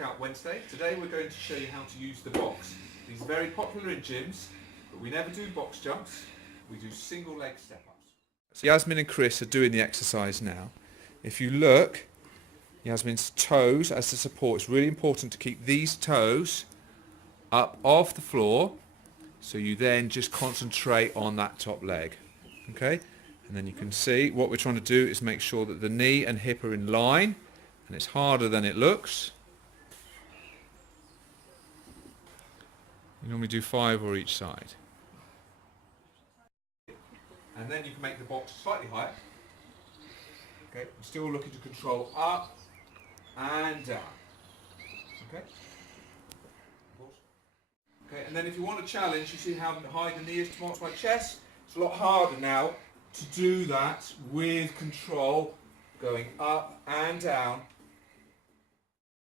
Workout Wednesday. Today we're going to show you how to use the box. These are very popular in gyms, but we never do box jumps. We do single leg step-ups. So Yasmin and Chris are doing the exercise now. If you look, Yasmin's toes as the support. It's really important to keep these toes up off the floor, so you then just concentrate on that top leg. Okay? And then you can see what we're trying to do is make sure that the knee and hip are in line, and it's harder than it looks. You normally do 5 on each side. And then you can make the box slightly higher. Okay, I'm still looking to control up and down. Okay? Okay, and then if you want a challenge, you see how high the knee is towards my chest? It's a lot harder now to do that with control, going up and down